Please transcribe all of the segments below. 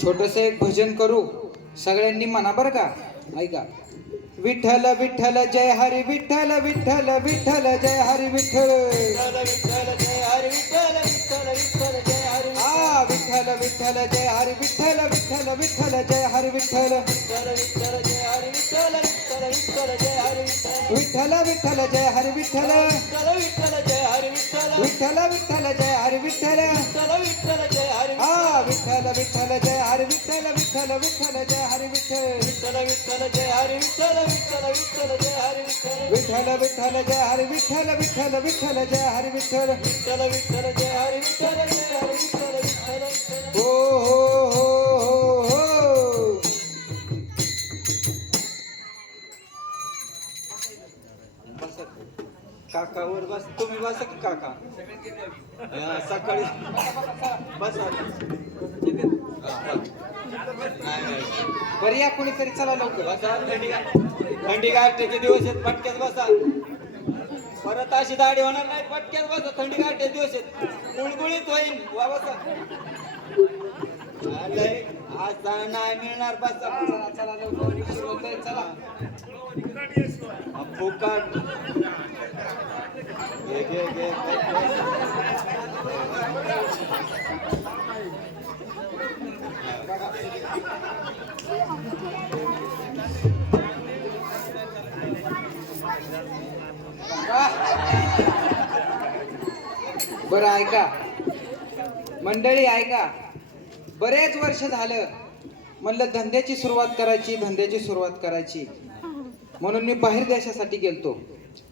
छोटस एक भजन करू सगळ्यांनी म्हणा बरं का. ऐका. विठ्ठल विठ्ठल जय हरी विठ्ठल विठ्ठल विठ्ठल जय हरी विठ्ठल विठ्ठल जय हरी विठ्ठल विठ्ठल विठ्ठल जय हरी हा विठ्ठल विठ्ठल जय हरी विठ्ठल विठ्ठल विठ्ठल जय हरी विठ्ठल विठ्ठल जय हरी विठ्ठल विठ्ठल विठ्ठल जय हरी विठ्ठल विठ्ठल जय हरी विठ्ठल विठ्ठल जय हरी विठ्ठल विठ्ठल विठ्ठल जय हरी विठ्ठल विठ्ठल जय हरी हा विठ्ठल विठ्ठल जय हरी विठ्ठल विठ्ठल विठ्ठल जय हरी विठ्ठल विठ्ठल जय हरी विठ्ठल विठ्ठल विठ्ठल जय हरी विठ्ठल विठ्ठल जय हरी विठ्ठल विठ्ठल विठ्ठल जय हरी विठ्ठल विठ्ठल जय हरी विठ्ठल जय हरी विठ्ठल विठ्ठल हो हो हो हो. काकावर बस तुम्ही बसा की काका सकाळी बसा बरं या कोणीतरी चला लवकर. बसा थंडी गारठ्याचे दिवस आहेत पटक्यात बसा परत अशी दाढी होणार नाही पटक्यात बसा थंडी गारठ्याचे दिवस आहेत गुळगुळीत होईल वा बसा आज नाही मिळणार बसा चला लवकर उशीर होतोय चला. फुकट घे घे घे बरं ऐका मंडळी ऐका. बरेच वर्ष झालं म्हणलं धंद्याची सुरुवात करायची म्हणून मी बाहेर देशासाठी गेलतो.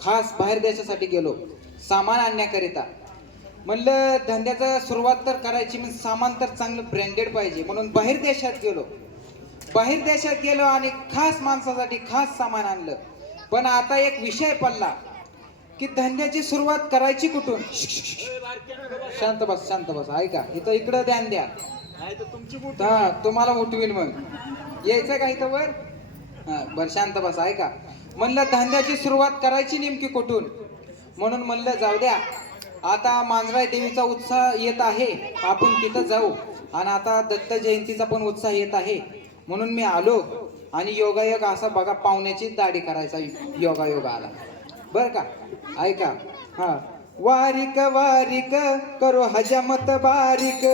खास बाहेर देशासाठी गेलो सामान आणण्याकरिता. म्हणलं धंद्याचा सुरुवात तर करायची पण सामान तर चांगलं ब्रँडेड पाहिजे म्हणून बाहेर देशात गेलो आणि खास माणसासाठी खास सामान आणलं. पण आता एक विषय पडला की धंद्याची सुरुवात करायची कुठून. शांत बस ऐका इथं इकडं ध्यान द्या. हा तुम्हाला उठवीन मग यायचं का इथं वर. हा बरं शांत बस ऐका. म्हणलं धंद्याची सुरुवात करायची नेमकी कुठून म्हणून म्हणलं जाऊ द्या आता मांजराई देवीचा उत्साह येत आहे आपण तिथं जाऊ आणि आता दत्त जयंतीचा पण उत्साह येत आहे म्हणून मी आलो आणि योगायोग असा बघा पाहुण्याची दाढी करायचा योगायोग आला बर का. ऐका. हा वारिक वारिक करो हजामत बारीक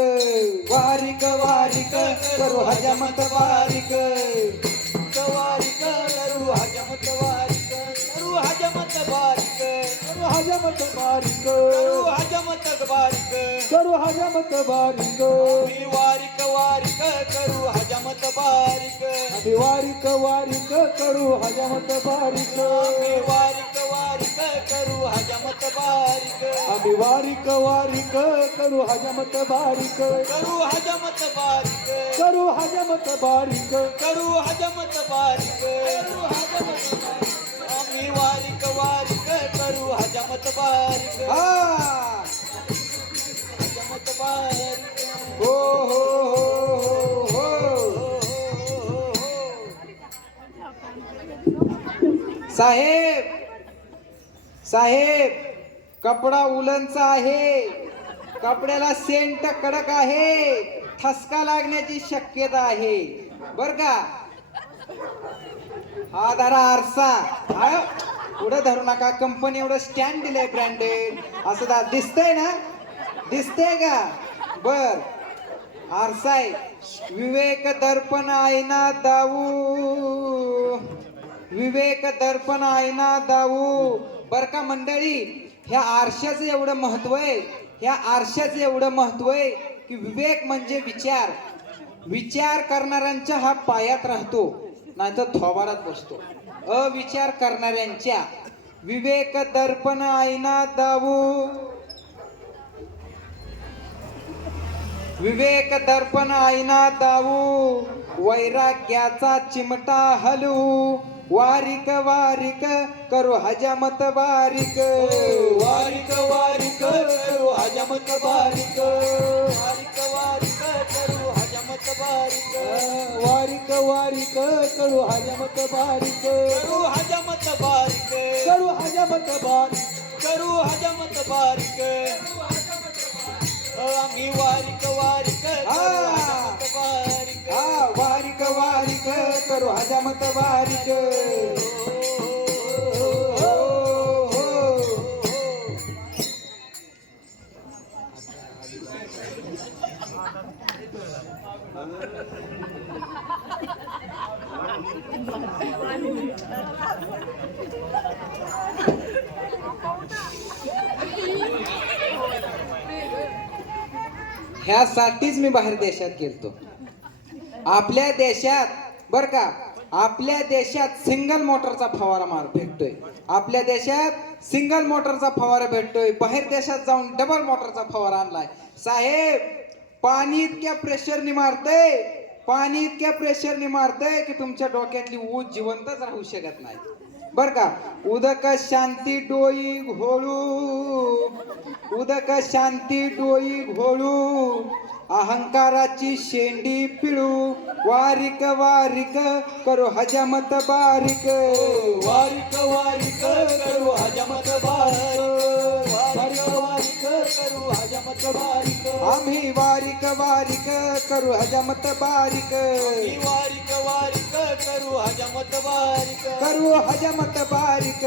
वारिक वारिक करो हजामत बारीक वारिक करू हजमत वारिक करू हजमत बारीक करो हजामत बारीक करू हजमत बारीक करो हजामत बारीक मी वारिक वारिक करू हजमत बारीक आम्ही वारिक वारिक करू हजामत बारीक मी वारिक वारिक करू हजमत बारीक आम्ही वारिक वारिक करू हजामत बारीक करू हजमत बारीक करू हजामत बारीक करू हजमत बारीक आम्ही वारिक वारिक करू हजमत बारीक हा हजमत बारीक हो हो हो हो. साहेब कपडा उलनचा आहे कपड्याला सेंट कडक आहे ठसका लागण्याची शक्यता आहे बर का. हा धरा आरसा पुढे धरू नका कंपनी एवढं स्टँड दिलंय ब्रँडेड असं दिसतंय ना दिसतंय का. बर आरसाय विवेक दर्पण आईना दाऊ बर का मंडळी. ह्या आरशाचं एवढं महत्व आहे की विवेक म्हणजे विचार करणाऱ्यांच्या हा पायात राहतो नाही तर थोबाडात बसतो. अविचार करणाऱ्यांच्या विवेक दर्पण आईना दाऊ विवेक दर्पण आईना दाऊ वैराग्याचा चिमटा हलू वारिक वारिक करू हजामत बारीक वारिक वारिक करू हजामत बारीक वारिक वारिक करू हजामत बारीक वारिक वारिक करू हजामत बारीक करू हजामत बारीक करू हजामत बारीक करू हजामत बारीक आम्ही वारिक वारिक करू हजामत बारीक वारिक वारिक करू हजामत बारीक ह्यासाठीच मी बाहेर देशात गेलतो. आपल्या देशात बर का, आपल्या देशात सिंगल मोटरचा फवारा भेटतोय. आपल्या देशात सिंगल मोटरचा फवारा भेटतोय. बाहेर देशात जाऊन डबल मोटरचा फवारा आणलाय. साहेब, पाणी इतक्या प्रेशरने मारतय, पाणी इतक्या प्रेशरने मारतय की तुमच्या डोक्यातली ऊस जिवंतच राहू शकत नाही. बर का, उदक शांती डोई घोळू, उदक शांती डोई घोळू, अहंकाराची शेंडी पिळू, वारिक वारिक करू हजामत बारीक वारिक वारिक करू हजामत बारीक वारिक वारिक करू हजामत बारीक आम्ही वारिक वारिक करू हजामत बारीक वारिक वारिक करू हजामत बारीक करू हजामत बारीक